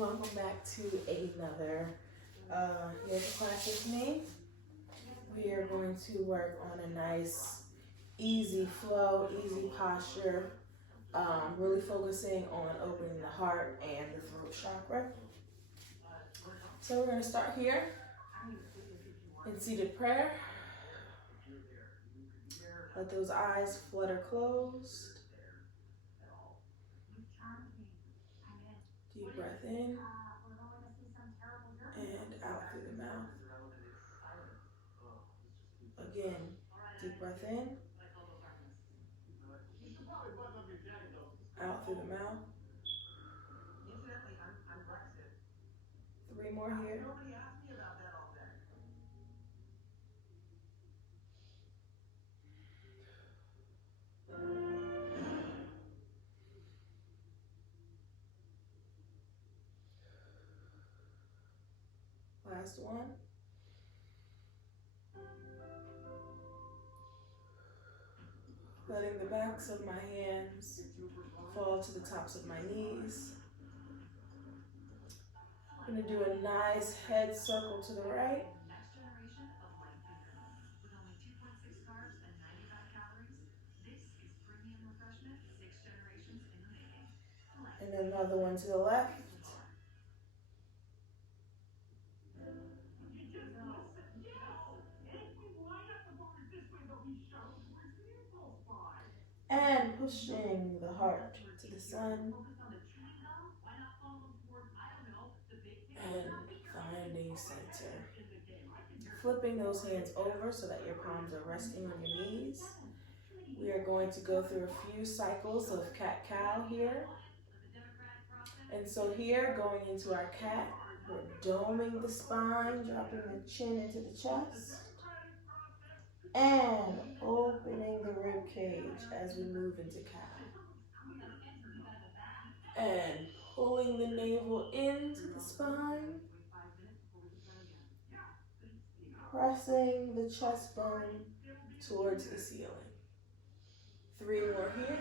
Welcome back to another yoga class with me. We are going to work on a nice, easy flow, easy posture, really focusing on opening the heart and the throat chakra. So we're going to start here in seated prayer. Let those eyes flutter closed. Deep breath in and out through the mouth. Again, deep breath in, out through the mouth. 3 more here. Last one. Letting the backs of my hands fall to the tops of my knees. I'm going to do a nice head circle to the right. And another one to the left. And pushing the heart to the sun. And finding center. Flipping those hands over so that your palms are resting on your knees. We are going to go through a few cycles of cat-cow here. And so here, going into our cat, we're doming the spine, dropping the chin into the chest. And opening the rib cage as we move into cow. And pulling the navel into the spine. Pressing the chest bone towards the ceiling. 3 more here.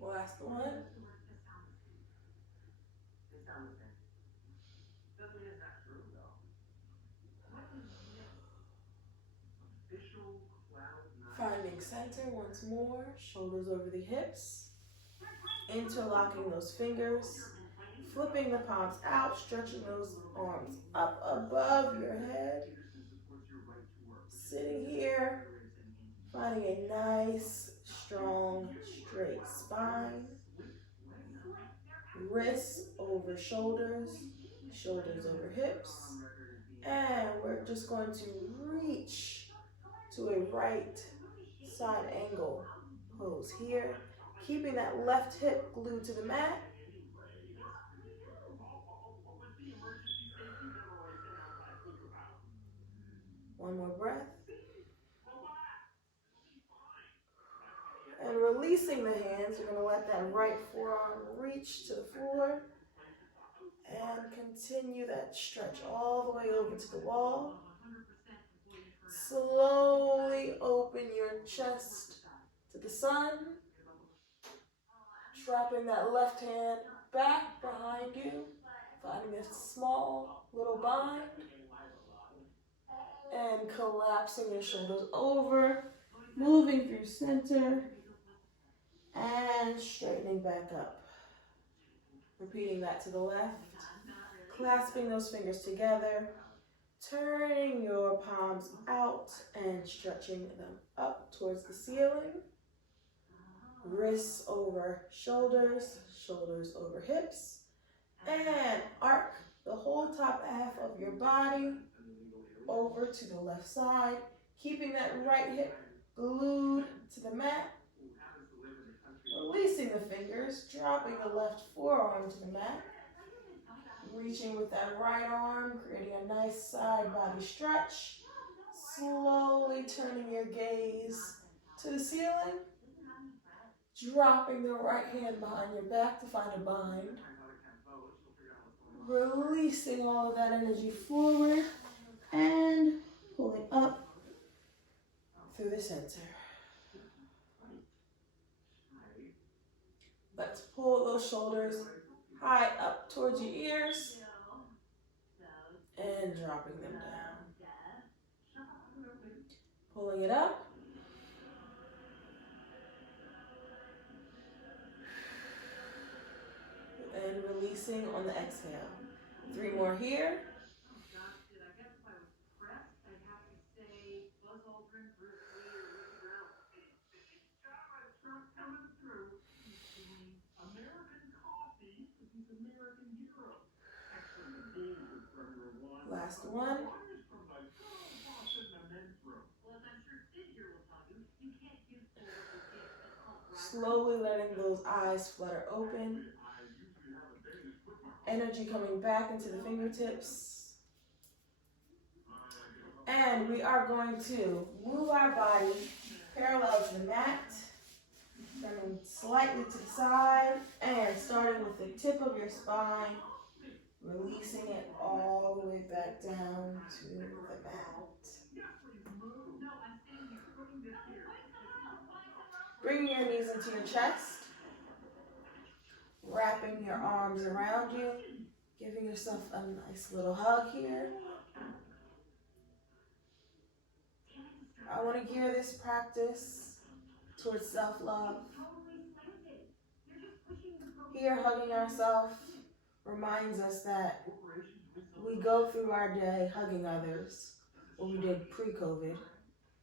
Last one. Finding center once more, shoulders over the hips, interlocking those fingers, flipping the palms out, stretching those arms up above your head. Sitting here, finding a nice, strong, straight spine. Wrists over shoulders, shoulders over hips. And we're just going to reach to a right side angle pose here. Keeping that left hip glued to the mat. One more breath. And releasing the hands, you're going to let that right forearm reach to the floor. And continue that stretch all the way over to the wall. Slowly open your chest to the sun. Dropping that left hand back behind you. Finding a small little bind. And collapsing your shoulders over. Moving through center. And straightening back up. Repeating that to the left. Clasping those fingers together. Turning your palms out and stretching them up towards the ceiling. Wrists over shoulders, shoulders over hips. And arc the whole top half of your body over to the left side. Keeping that right hip glued to the mat. Releasing the fingers, dropping the left forearm to the mat. Reaching with that right arm, creating a nice side body stretch. Slowly turning your gaze to the ceiling. Dropping the right hand behind your back to find a bind. Releasing all of that energy forward and pulling up through the center. Let's pull those shoulders high up towards your ears and dropping them down. Pulling it up. And releasing on the exhale. 3 more here. Last one. Slowly letting those eyes flutter open. Energy coming back into the fingertips. And we are going to move our body parallel to the mat. Turning slightly to the side and starting with the tip of your spine. Releasing it all the way back down to the mat. Bringing your knees into your chest. Wrapping your arms around you. Giving yourself a nice little hug here. I want to gear this practice towards self-love. Here, hugging ourselves reminds us that we go through our day hugging others, what we did pre-COVID.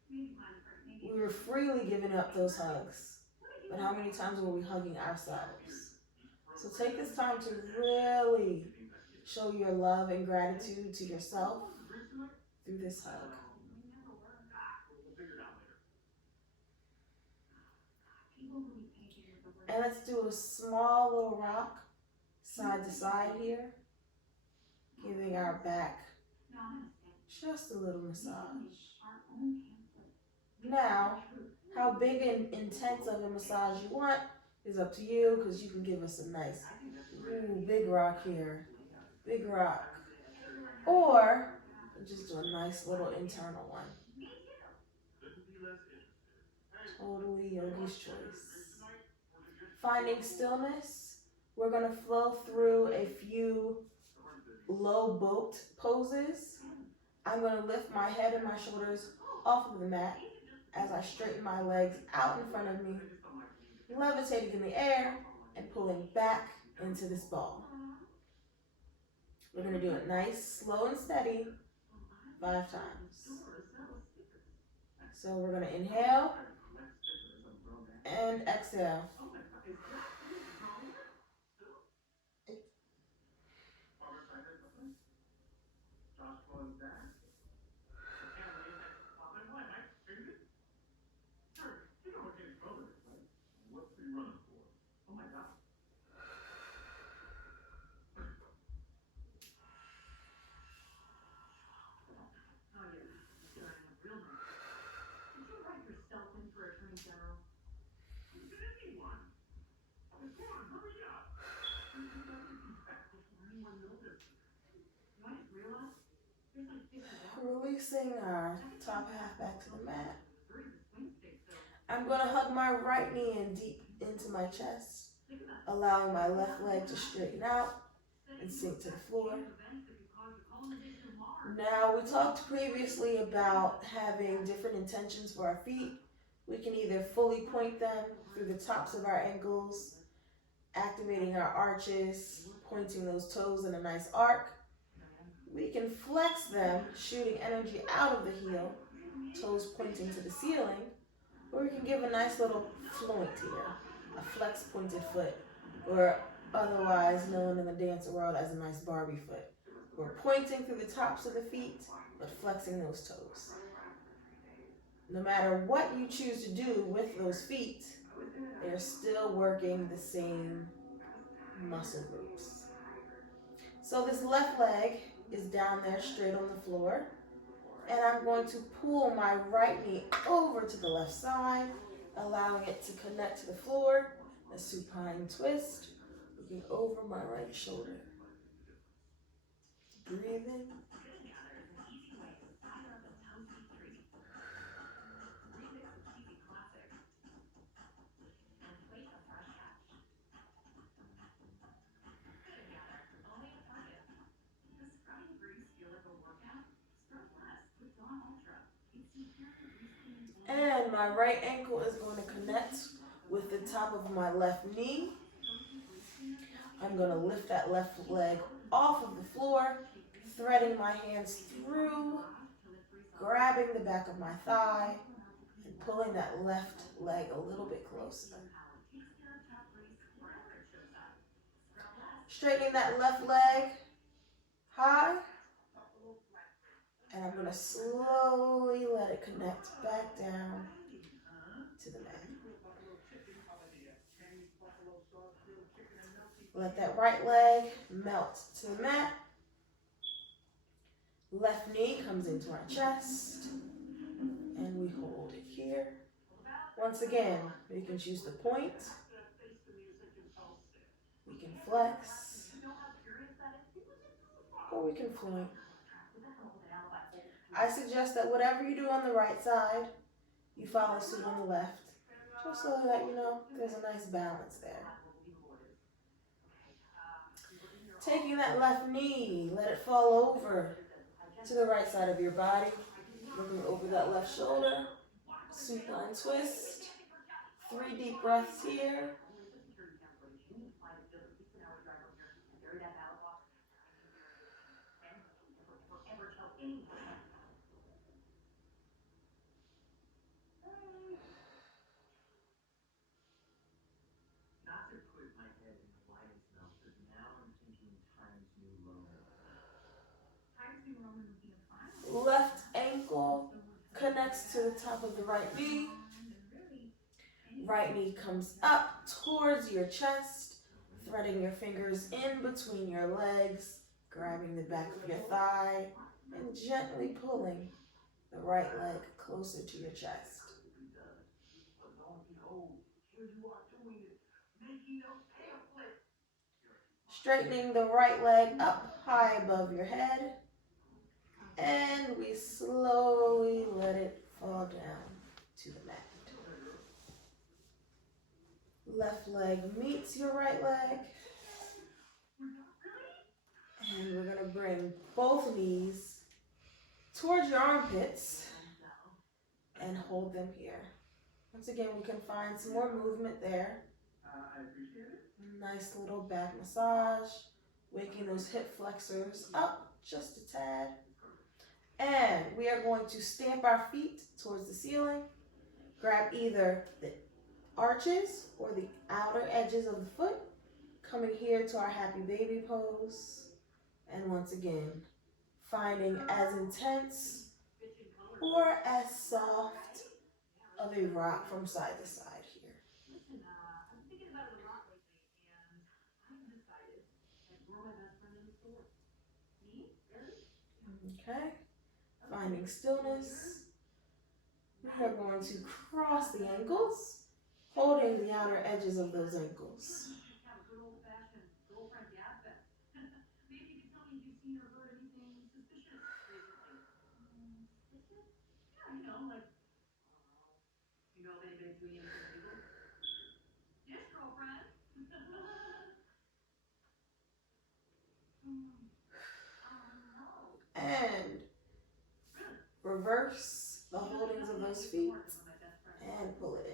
We were freely giving up those hugs, but how many times were we hugging ourselves? So take this time to really show your love and gratitude to yourself through this hug. And let's do a small little rock side to side here, giving our back just a little massage. Now, how big and intense of a massage you want is up to you, because you can give us a nice big rock here, big rock, or just do a nice little internal one. Totally yogi's choice. Finding stillness, we're going to flow through a few low boat poses. I'm going to lift my head and my shoulders off of the mat as I straighten my legs out in front of me, levitating in the air and pulling back into this ball. We're going to do it nice, slow and steady, 5 times. So we're going to inhale and exhale. Releasing our top half back to the mat. I'm going to hug my right knee in deep into my chest, allowing my left leg to straighten out and sink to the floor. Now, we talked previously about having different intentions for our feet. We can either fully point them through the tops of our ankles, activating our arches, pointing those toes in a nice arc. We can flex them, shooting energy out of the heel, toes pointing to the ceiling, or we can give a nice little floint here, a flex pointed foot, or otherwise known in the dance world as a nice Barbie foot. We're pointing through the tops of the feet, but flexing those toes. No matter what you choose to do with those feet, they're still working the same muscle groups. So this left leg is down there straight on the floor, and I'm going to pull my right knee over to the left side, allowing it to connect to the floor. A supine twist, looking over my right shoulder. Breathing. And my right ankle is going to connect with the top of my left knee. I'm going to lift that left leg off of the floor, threading my hands through, grabbing the back of my thigh, and pulling that left leg a little bit closer. Straightening that left leg high, and I'm going to slowly let it connect back down to the mat. Let that right leg melt to the mat. Left knee comes into our chest, and we hold it here. Once again, we can choose to point, we can flex, or we can float. I suggest that whatever you do on the right side, you follow suit on the left, just so that you know there's a nice balance there. Taking that left knee, let it fall over to the right side of your body, looking over that left shoulder, supine twist, 3 deep breaths here. Left ankle connects to the top of the right knee. Right knee comes up towards your chest, threading your fingers in between your legs, grabbing the back of your thigh, and gently pulling the right leg closer to your chest. Straightening the right leg up high above your head, and we slowly let it fall down to the mat. Left leg meets your right leg, and we're going to bring both knees towards your armpits and hold them here. Once again, we can find some more movement there. Nice little back massage, waking those hip flexors up just a tad. And we are going to stamp our feet towards the ceiling. Grab either the arches or the outer edges of the foot, coming here to our happy baby pose. And once again, finding as intense or as soft of a rock from side to side here. Okay, finding stillness. We are going to cross the ankles, holding the outer edges of those ankles. And reverse the holdings of those feet and pull it in.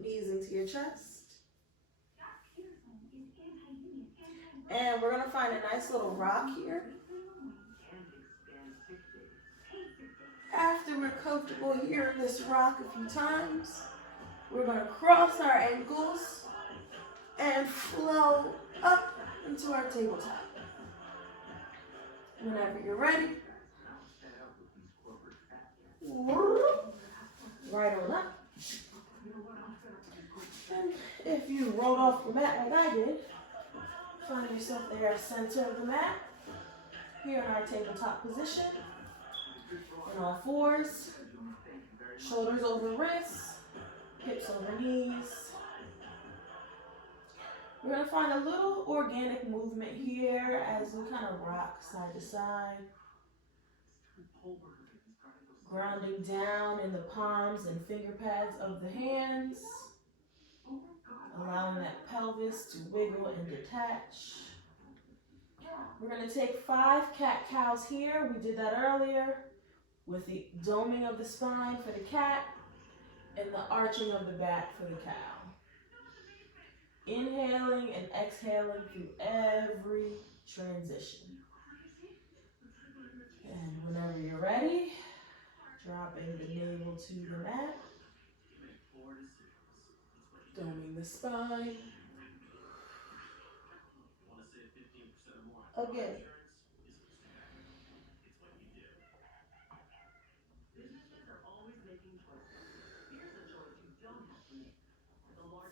Knees into your chest. And we're going to find a nice little rock here. After we're comfortable here in this rock a few times, we're going to cross our ankles and flow up into our tabletop. Whenever you're ready, right on up. you rolled off the mat like I did, find yourself there, center of the mat. Here in our tabletop position. On all fours. Shoulders over wrists. Hips over knees. We're going to find a little organic movement here as we kind of rock side to side. Grounding down in the palms and finger pads of the hands. Allowing that pelvis to wiggle and detach. We're going to take 5 cat-cows here. We did that earlier with the doming of the spine for the cat and the arching of the back for the cow. Inhaling and exhaling through every transition. And whenever you're ready, dropping the navel to the mat. Doming the spine. Again.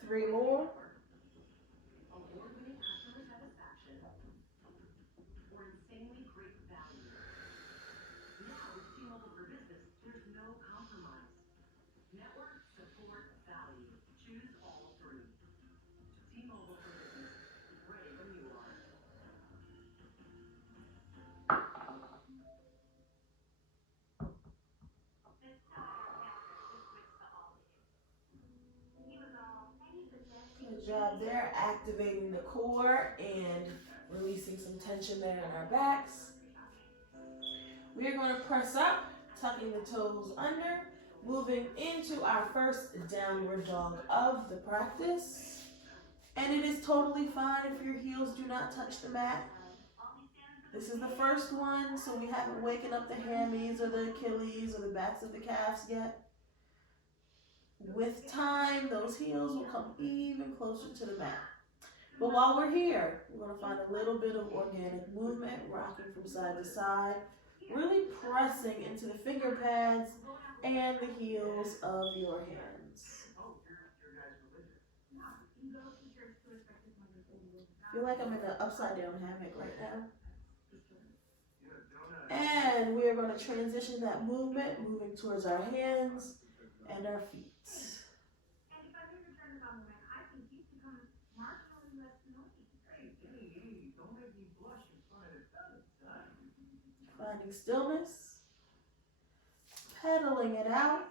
3 more. Good job there, activating the core and releasing some tension there in our backs. We are going to press up, tucking the toes under, moving into our first downward dog of the practice. And it is totally fine if your heels do not touch the mat. This is the first one, so we haven't waken up the hammies or the Achilles or the backs of the calves yet. With time, those heels will come even closer to the mat. But while we're here, we're going to find a little bit of organic movement, rocking from side to side, really pressing into the finger pads and the heels of your hands. I feel like I'm in an upside down hammock right now. And we are going to transition that movement, moving towards our hands and our feet. Finding stillness, pedaling it out.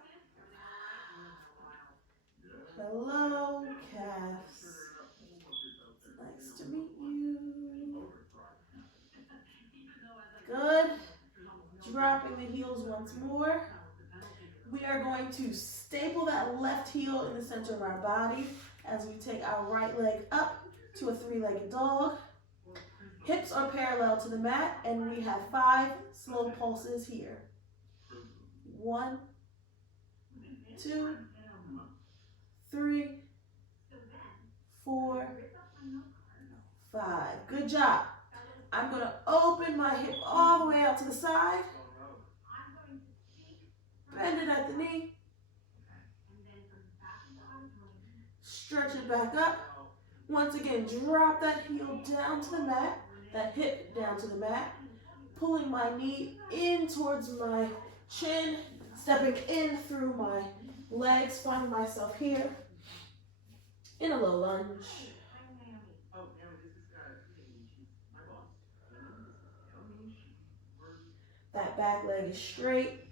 Hello, calves. It's nice to meet you. Good. Dropping the heels once more. We are going to staple that left heel in the center of our body as we take our right leg up to a 3-legged dog. Hips are parallel to the mat, and we have 5 slow pulses here. 1, 2, 3, 4, 5. Good job. I'm going to open my hip all the way out to the side. Bend it at the knee. Stretch it back up. Once again, drop that heel down to the mat, that hip down to the mat. Pulling my knee in towards my chin, stepping in through my legs, finding myself here in a low lunge. That back leg is straight.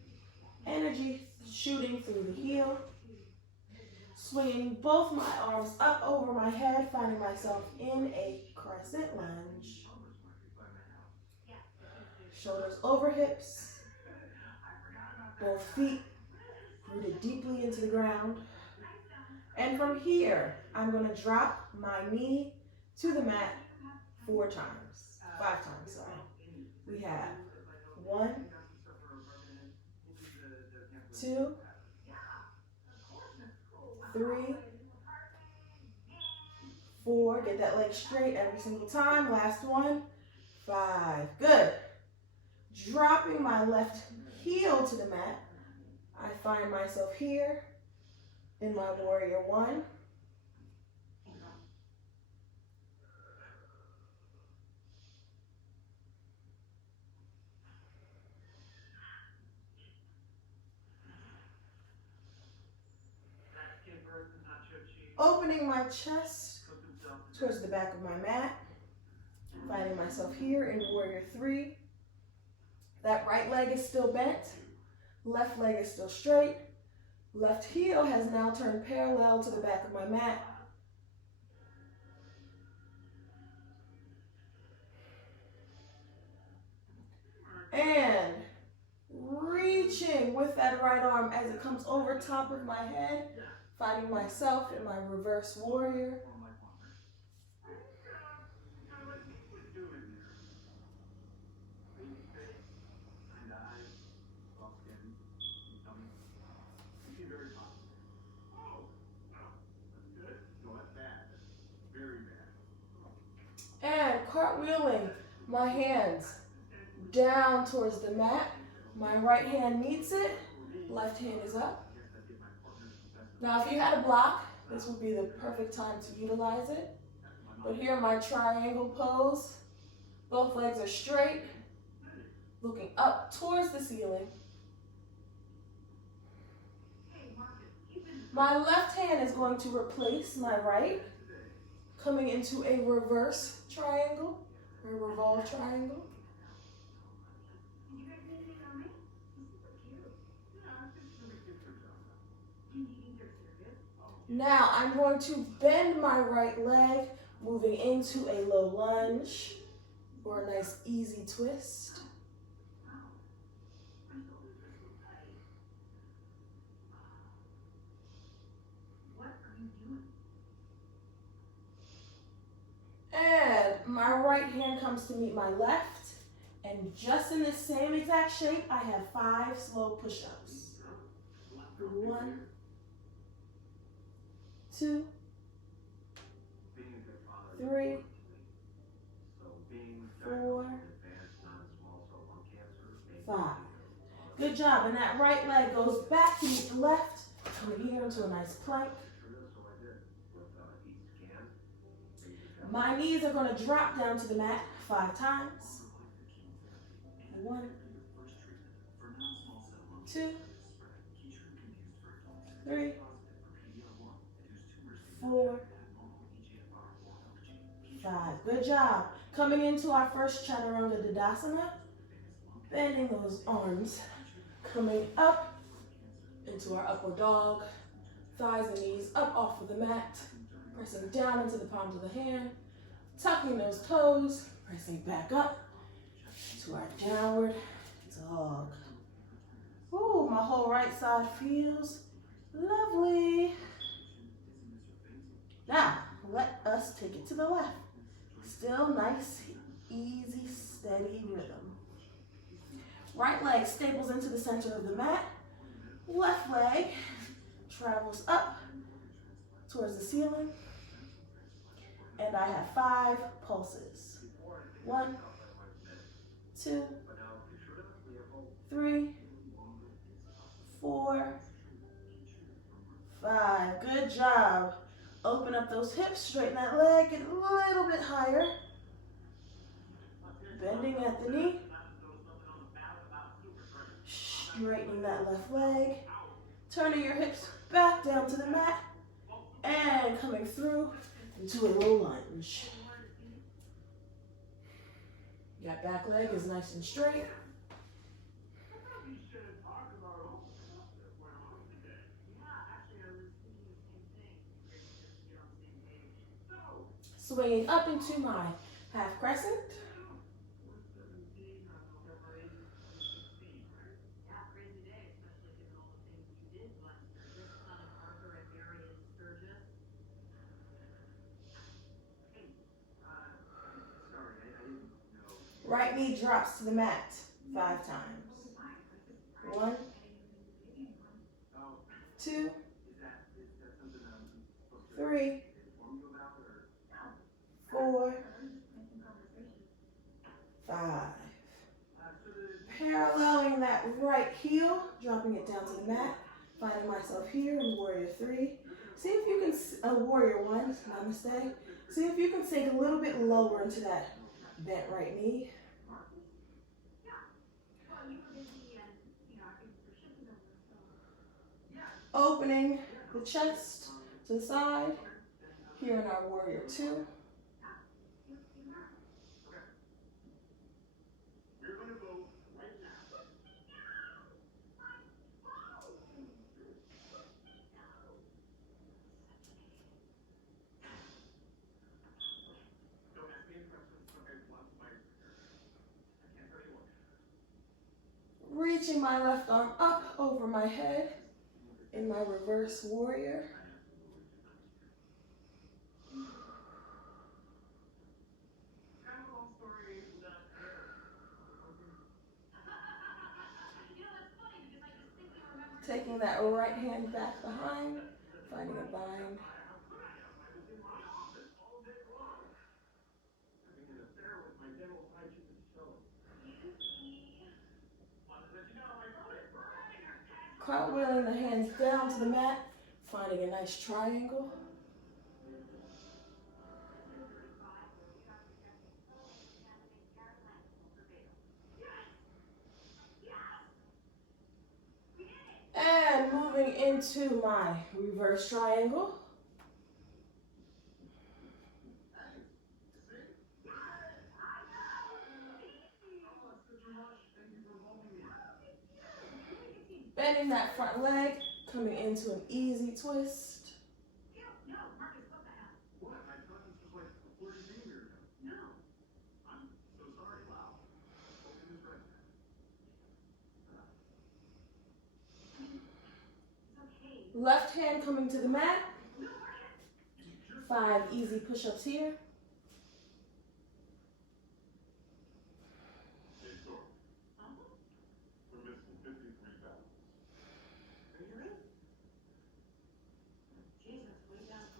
Energy shooting through the heel. Swinging both my arms up over my head, finding myself in a crescent lunge. Shoulders over hips. Both feet rooted deeply into the ground. And from here, I'm going to drop my knee to the mat 5 times, sorry. We have 1, 2, 3, 4. Get that leg straight every single time. Last one. 5. Good. Dropping my left heel to the mat. I find myself here in my warrior 1. opening my chest towards the back of my mat. Finding myself here in warrior three. That right leg is still bent. Left leg is still straight. Left heel has now turned parallel to the back of my mat. And reaching with that right arm as it comes over top of my head, finding myself in my reverse warrior. And cartwheeling my hands down towards the mat. My right hand meets it, left hand is up. Now if you had a block, this would be the perfect time to utilize it. But here in my triangle pose, both legs are straight, looking up towards the ceiling. My left hand is going to replace my right, coming into a reverse triangle, or revolved triangle. Now I'm going to bend my right leg, moving into a low lunge or a nice easy twist. And my right hand comes to meet my left, and just in the same exact shape, I have 5 slow push-ups. 1, 2, 3, 4, 5. Good job. And that right leg goes back to meet the left. Coming here into a nice plank. My knees are going to drop down to the mat 5 times. 1, 2, 3, 4, 5. Good job. Coming into our first Chaturanga Dandasana. Bending those arms. Coming up into our upward dog. Thighs and knees up off of the mat. Pressing down into the palms of the hand. Tucking those toes. Pressing back up to our downward dog. Ooh, my whole right side feels lovely. Now, let us take it to the left. Still nice, easy, steady rhythm. Right leg staples into the center of the mat. Left leg travels up towards the ceiling. And I have 5 pulses. 1, 2, 3, 4, 5. Good job. Open up those hips, straighten that leg, get a little bit higher. Bending at the knee. Straightening that left leg. Turning your hips back down to the mat. And coming through into a low lunge. That back leg is nice and straight. Swinging up into my half crescent. Right knee drops to the mat 5 times. 1, 2, 3, 4, 5. Paralleling that right heel, dropping it down to the mat. Finding myself here in warrior 3. See if you can, warrior 1, namaste. See if you can sink a little bit lower into that bent right knee. Opening the chest to the side. Here in our warrior two. Reaching my left arm up over my head in my reverse warrior. Taking that right hand back behind, finding a bind. Cartwheeling the hands down to the mat, finding a nice triangle. And moving into my reverse triangle. Bending that front leg, coming into an easy twist. Left hand coming to the mat. 5 easy push-ups here.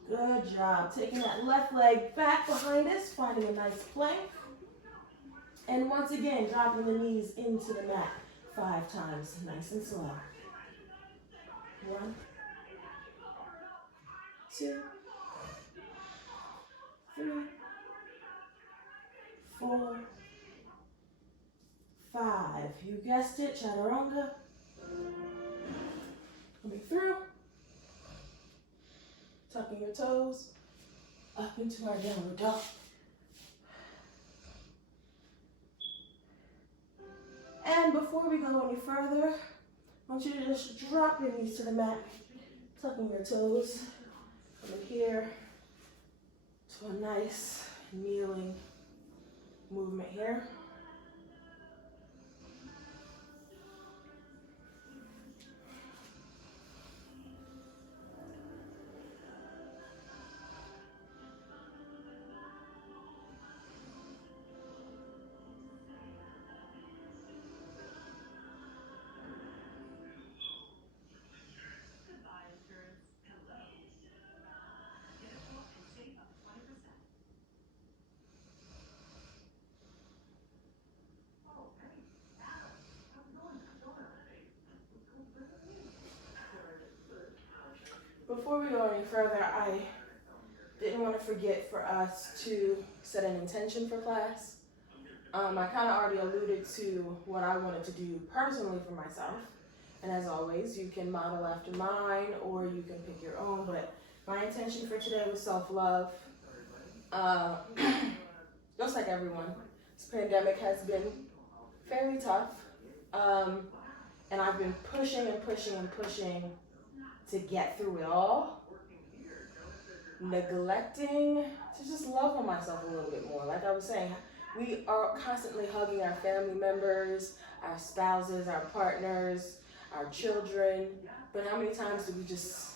Good job. Taking that left leg back behind us, finding a nice plank. And once again, dropping the knees into the mat 5 times, nice and slow. 1, 2, 3, 4, 5. You guessed it, chaturanga. Coming through. Tucking your toes up into our downward dog. And before we go any further, I want you to just drop your knees to the mat, tucking your toes. Coming here to a nice kneeling movement here. Before we go any further, I didn't want to forget for us to set an intention for class. I kind of already alluded to what I wanted to do personally for myself. And as always, you can model after mine or you can pick your own. But my intention for today was self-love. Just like everyone, this pandemic has been fairly tough. And I've been pushing and pushing and pushing to get through it all, neglecting to just love on myself a little bit more. Like I was saying, we are constantly hugging our family members, our spouses, our partners, our children, but how many times do we just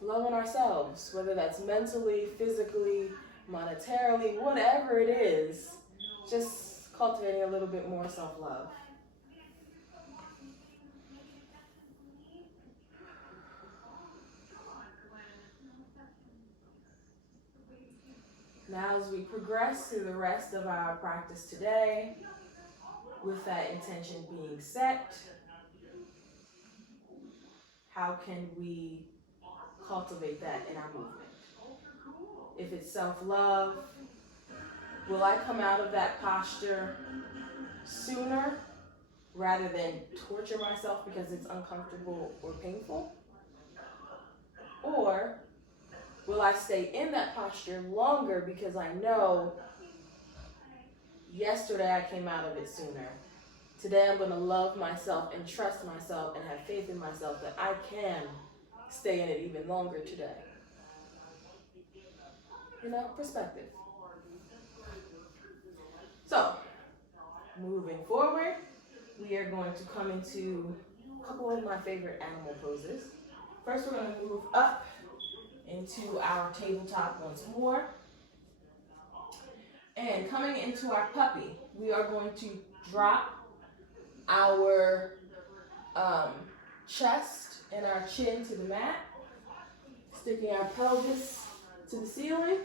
love on ourselves, whether that's mentally, physically, monetarily, whatever it is, just cultivating a little bit more self-love. Now as we progress through the rest of our practice today, with that intention being set, how can we cultivate that in our movement? If it's self-love, will I come out of that posture sooner rather than torture myself because it's uncomfortable or painful? Or Will I stay in that posture longer because I know yesterday I came out of it sooner? Today I'm going to love myself and trust myself and have faith in myself that I can stay in it even longer today. You know, perspective. So, moving forward, we are going to come into a couple of my favorite animal poses. First, we're going to move up into our tabletop once more. And coming into our puppy, we are going to drop our chest and our chin to the mat, sticking our pelvis to the ceiling.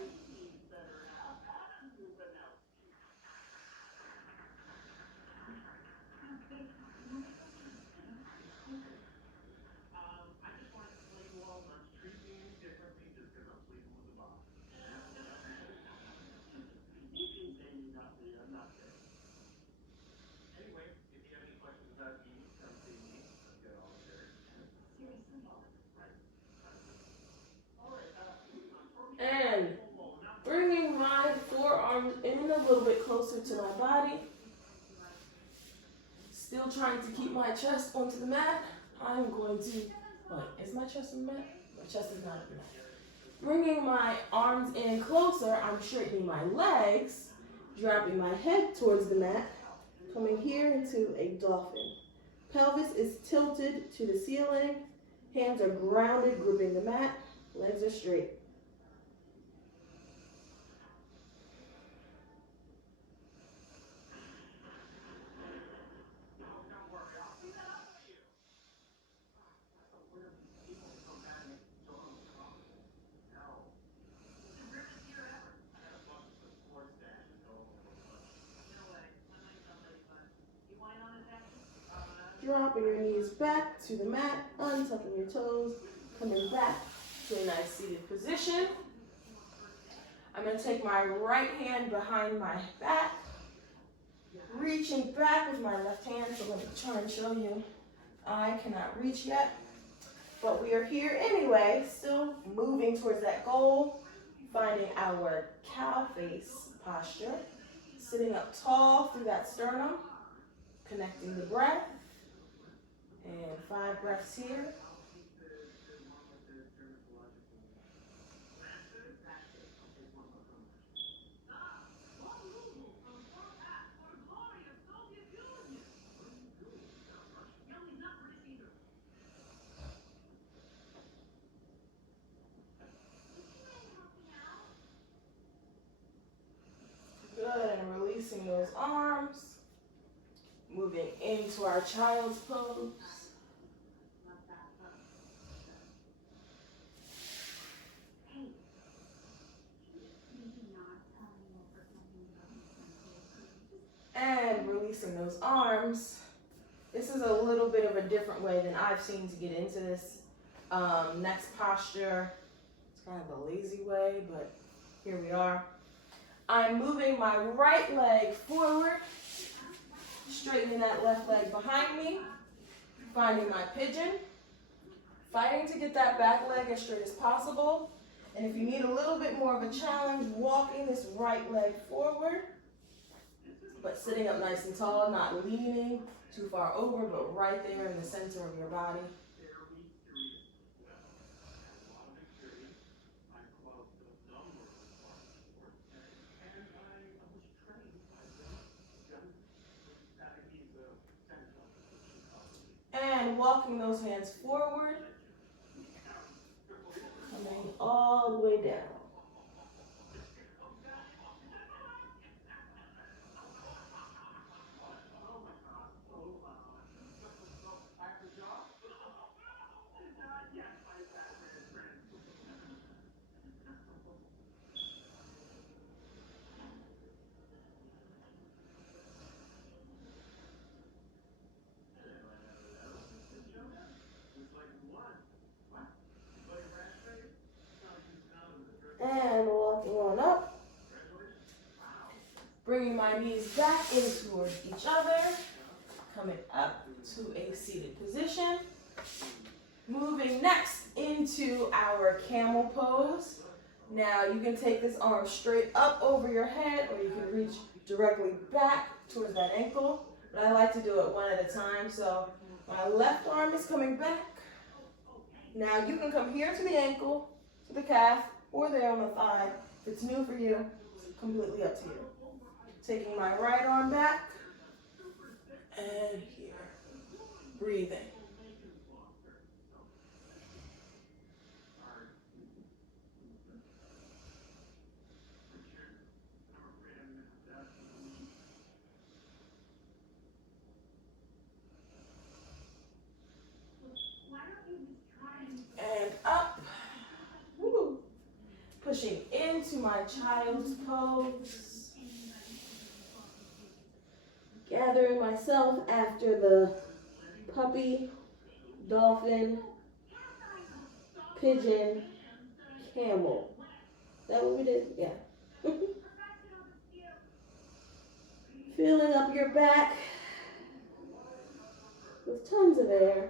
And bringing my forearms in a little bit closer to my body. Still trying to keep my chest onto the mat. I'm going to, wait, is my chest on the mat? My chest is not on the mat. Bringing my arms in closer, I'm straightening my legs, dropping my head towards the mat, coming here into a dolphin. Pelvis is tilted to the ceiling, hands are grounded, gripping the mat, legs are straight. Dropping your knees back to the mat, untucking your toes, coming back to a nice seated position. I'm going to take my right hand behind my back, reaching back with my left hand. So let me try and show you. I cannot reach yet, but we are here anyway, still moving towards that goal, finding our cow face posture, sitting up tall through that sternum, connecting the breath. And 5 breaths here. Good, and releasing those arms. Moving into our child's pose. And releasing those arms. This is a little bit of a different way than I've seen to get into this next posture. It's kind of a lazy way, but here we are. I'm moving my right leg forward, straightening that left leg behind me, finding my pigeon, fighting to get that back leg as straight as possible. And if you need a little bit more of a challenge, walking this right leg forward, but sitting up nice and tall, not leaning too far over, but right there in the center of your body. And walking those hands forward, coming all the way down. And walking on up. Bringing my knees back in towards each other. Coming up to a seated position. Moving next into our camel pose. Now you can take this arm straight up over your head, or you can reach directly back towards that ankle. But I like to do it one at a time. So my left arm is coming back. Now you can come here to the ankle, to the calf, or there on the thigh. If it's new for you, it's completely up to you. Taking my right arm back, and here. Breathing. And up. Woo. Pushing into my child's pose. Gathering myself after the puppy, dolphin, pigeon, camel. Is that what we did? Yeah. Filling up your back with tons of air.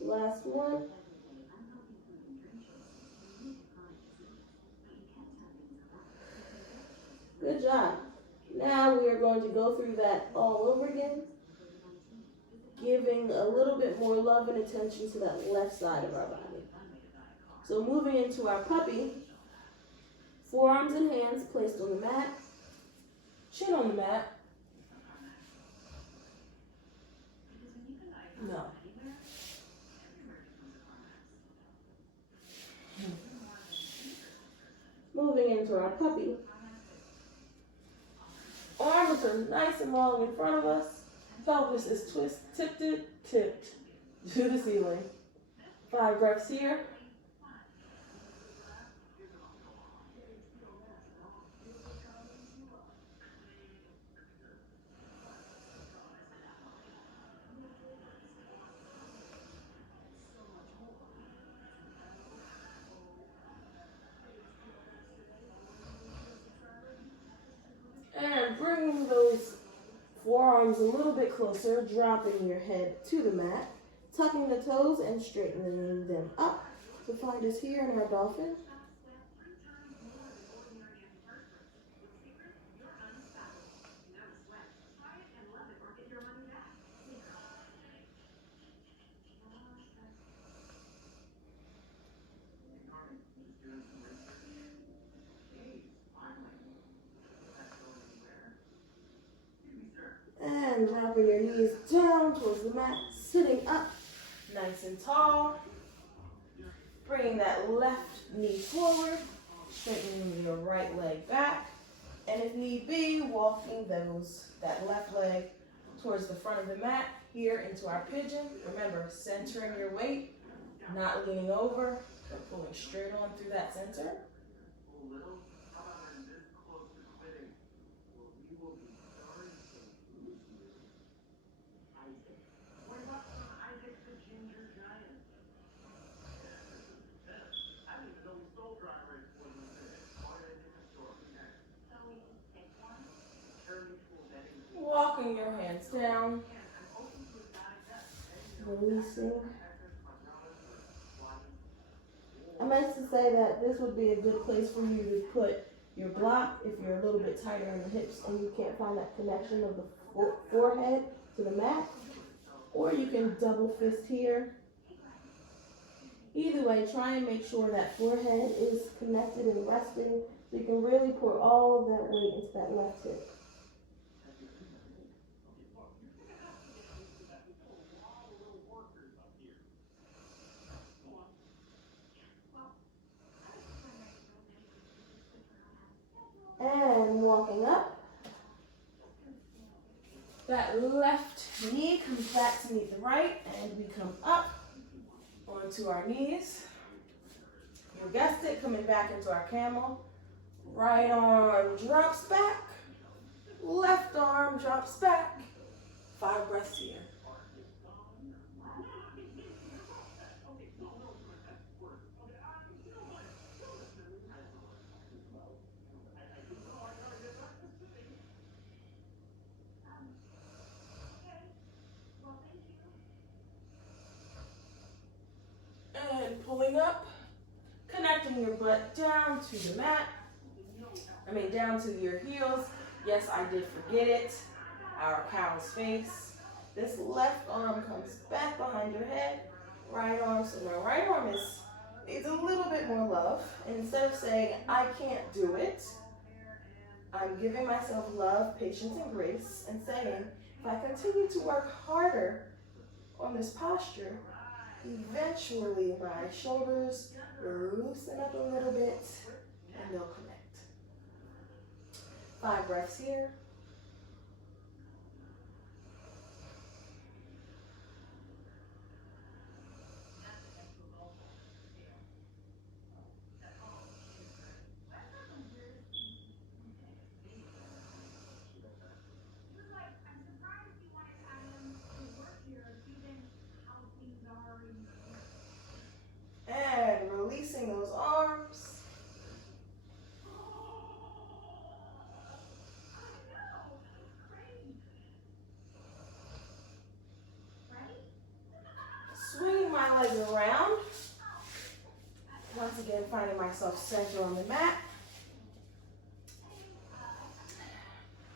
Last one. Good job. Now we are going to go through that all over again, giving a little bit more love and attention to that left side of our body. So moving into our puppy, forearms and hands placed on the mat, chin on the mat. No. Moving into our puppy. Arms are nice and long in front of us. Pelvis is tipped to the ceiling. 5 breaths here. And bring those forearms a little bit closer, dropping your head to the mat, tucking the toes and straightening them up to find us here in our dolphin. And dropping your knees down towards the mat, sitting up nice and tall. Bringing that left knee forward, straightening your right leg back. And if need be, walking that left leg towards the front of the mat, here into our pigeon. Remember, centering your weight, not leaning over, but pulling straight on through that center. Walking your hands down, releasing. I meant to say that this would be a good place for you to put your block if you're a little bit tighter in the hips and you can't find that connection of the forehead to the mat. Or you can double fist here. Either way, try and make sure that forehead is connected and resting so you can really pour all of that weight into that left hip. And walking up, that left knee comes back to meet the right, and we come up onto our knees. You guessed it, coming back into our camel. Right arm drops back, left arm drops back. 5 breaths here. pulling up, connecting your butt down to the mat. Down to your heels. Yes, I did forget it. Our cow's face. This left arm comes back behind your head. Right arm, so my right arm needs a little bit more love. And instead of saying, I can't do it, I'm giving myself love, patience, and grace, and saying, if I continue to work harder on this posture, eventually my shoulders will loosen up a little bit and they'll connect. 5 breaths here. And releasing those arms. Swinging my legs around. Once again, finding myself centered on the mat.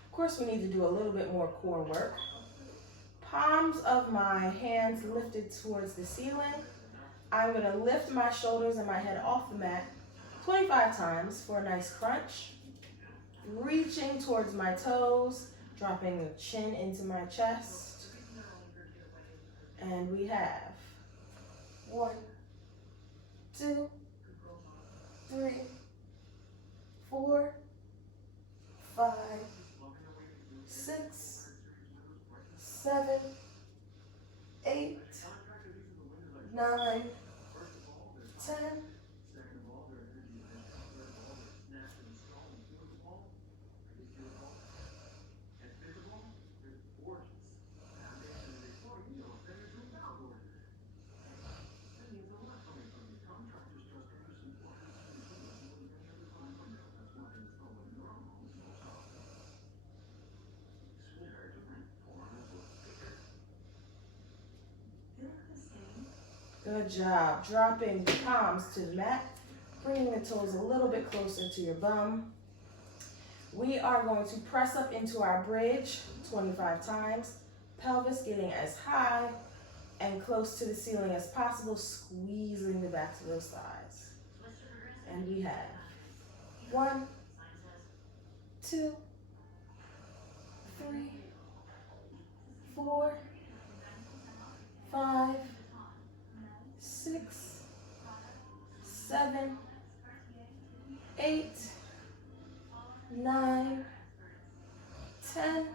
Of course, we need to do a little bit more core work. Palms of my hands lifted towards the ceiling. I'm going to lift my shoulders and my head off the mat 25 times for a nice crunch. Reaching towards my toes, dropping the chin into my chest. And we have 1, 2, 3, 4, 5, 6, 7, 8, 9, 10. Good job. Dropping the palms to the mat, bringing the toes a little bit closer to your bum. We are going to press up into our bridge 25 times. Pelvis getting as high and close to the ceiling as possible, squeezing the backs of those thighs. And we have 1, 2, 3, 4, 5, 6, 7, 8, 9, 10.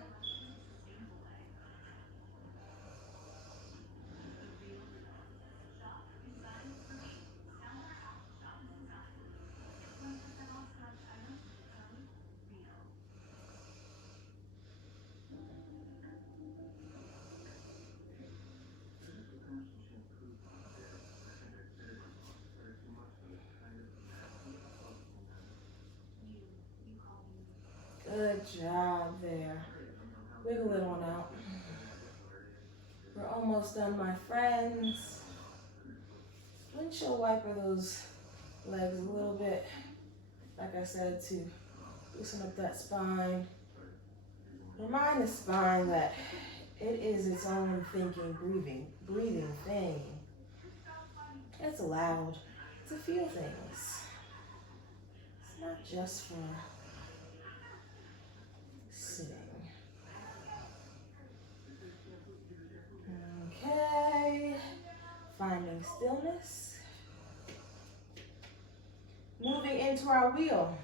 Good job there. Wiggle it on out. We're almost done, my friends. Windshield wiper those legs a little bit, like I said, to loosen up that spine. Remind the spine that it is its own thinking, breathing thing. It's allowed to feel things. It's not just for sitting. Okay, finding stillness. Moving into our wheel.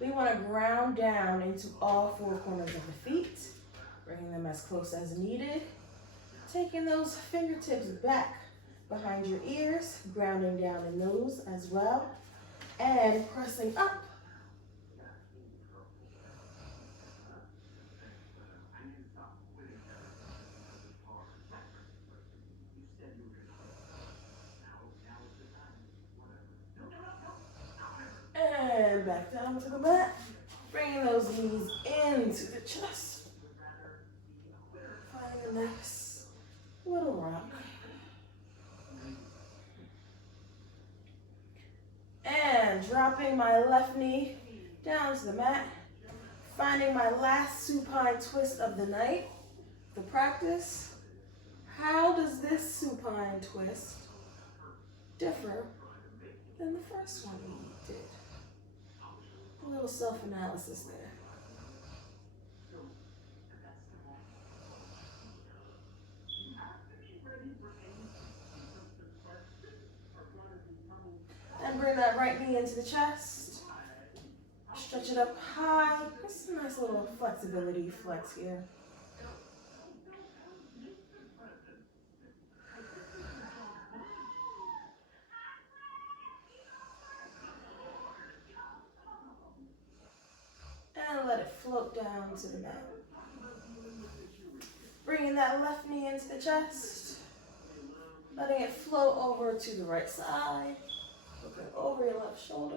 We want to ground down into all 4 corners of the feet, bringing them as close as needed. Taking those fingertips back behind your ears, grounding down in those as well, and pressing up. And back down to the mat, bringing those knees into the chest. Find a nice little rock. dropping my left knee down to the mat, finding my last supine twist of the night, the practice. How does this supine twist differ than the first one we did? A little self-analysis there. And bring that right knee into the chest. Stretch it up high. This is a nice little flexibility flex here. And let it float down to the mat. Bringing that left knee into the chest. Letting it float over to the right side. Looking over your left shoulder.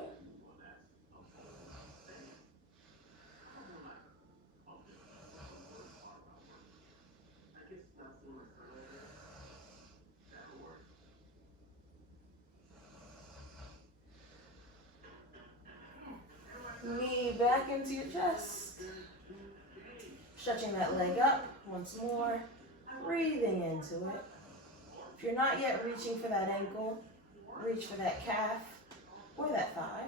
Knee back into your chest. Stretching that leg up once more. Breathing into it. If you're not yet reaching for that ankle, reach for that calf or that thigh.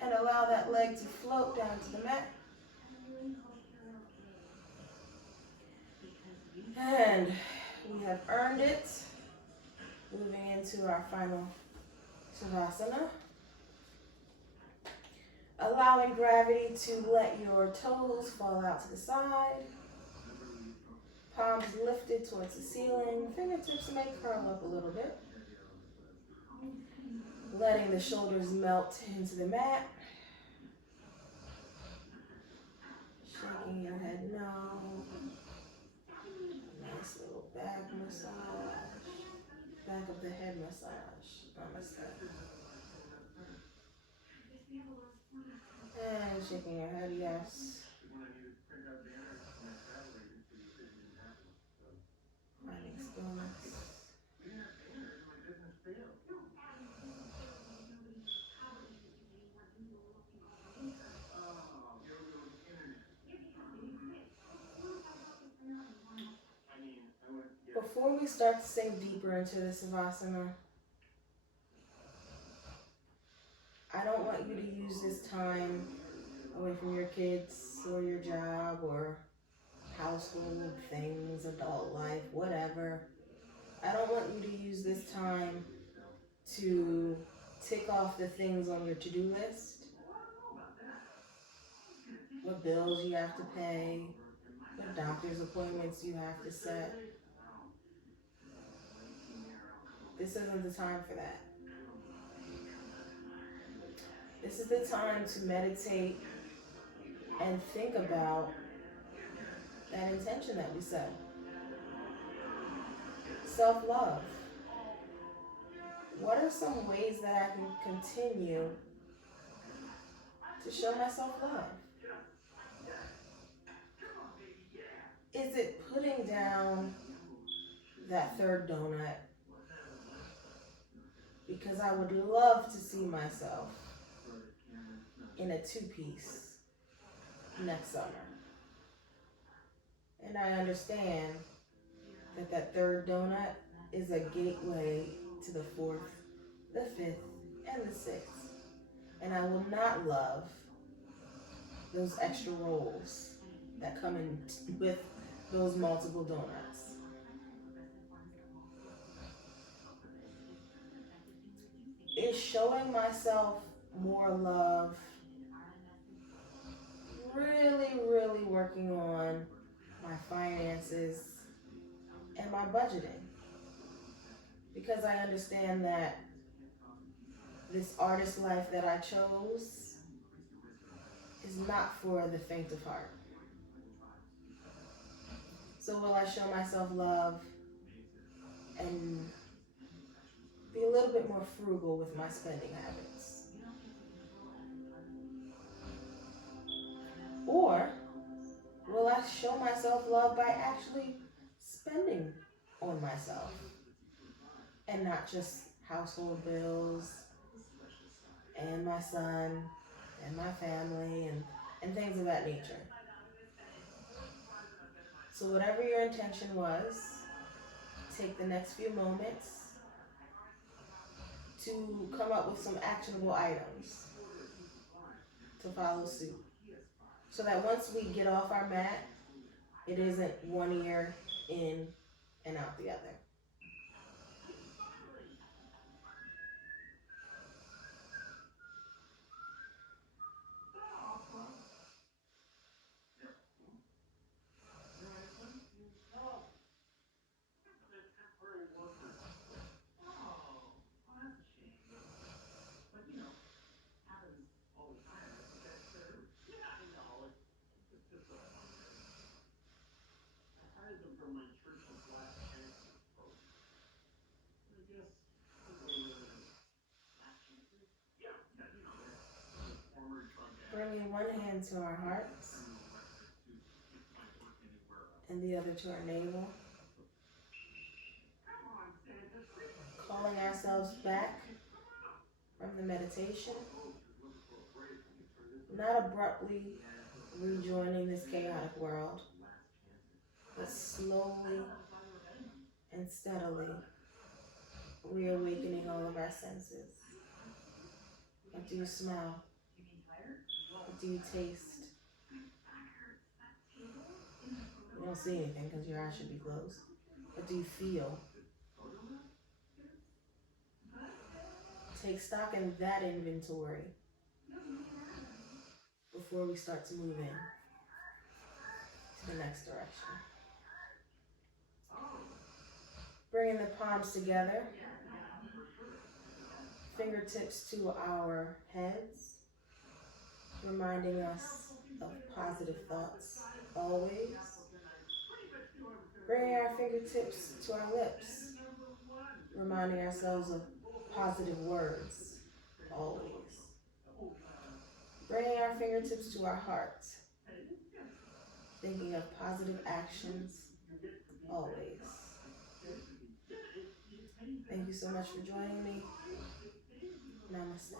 And allow that leg to float down to the mat. And we have earned it. Moving into our final Savasana. Allowing gravity to let your toes fall out to the side. Palms lifted towards the ceiling. Fingertips may curl up a little bit. Letting the shoulders melt into the mat. Shaking your head no. Nice little back massage. Back of the head massage. Namaste. And shaking your head, yes. Finding stillness. Before we start to sink deeper into the Savasana, I don't want you to use this time away from your kids or your job or household things, adult life, whatever. I don't want you to use this time to tick off the things on your to-do list, what bills you have to pay, what doctor's appointments you have to set. This isn't the time for that. This is the time to meditate and think about that intention that we set. Self-love. What are some ways that I can continue to show myself love? Is it putting down that third donut? Because I would love to see myself in a two-piece next summer. And I understand that that third donut is a gateway to the fourth, the fifth, and the sixth. And I will not love those extra rolls that come in with those multiple donuts. Is showing myself more love, really working on my finances and my budgeting, because I understand that this artist life that I chose is not for the faint of heart. So will I show myself love and be a little bit more frugal with my spending habits? Or will I show myself love by actually spending on myself and not just household bills and my son and my family and things of that nature? So whatever your intention was, take the next few moments to come up with some actionable items to follow suit. So that once we get off our mat, it isn't one ear in and out the other. Bringing one hand to our hearts and the other to our navel. Calling ourselves back from the meditation. Not abruptly rejoining this chaotic world, but slowly and steadily reawakening all of our senses. What do you smell? What do you taste? You don't see anything because your eyes should be closed. What do you feel? Take stock in that inventory before we start to move in to the next direction. Bringing the palms together, fingertips to our heads, reminding us of positive thoughts always. Bringing our fingertips to our lips, reminding ourselves of positive words always. Bringing our fingertips to our hearts, thinking of positive actions always. Thank you so much for joining me. Namaste.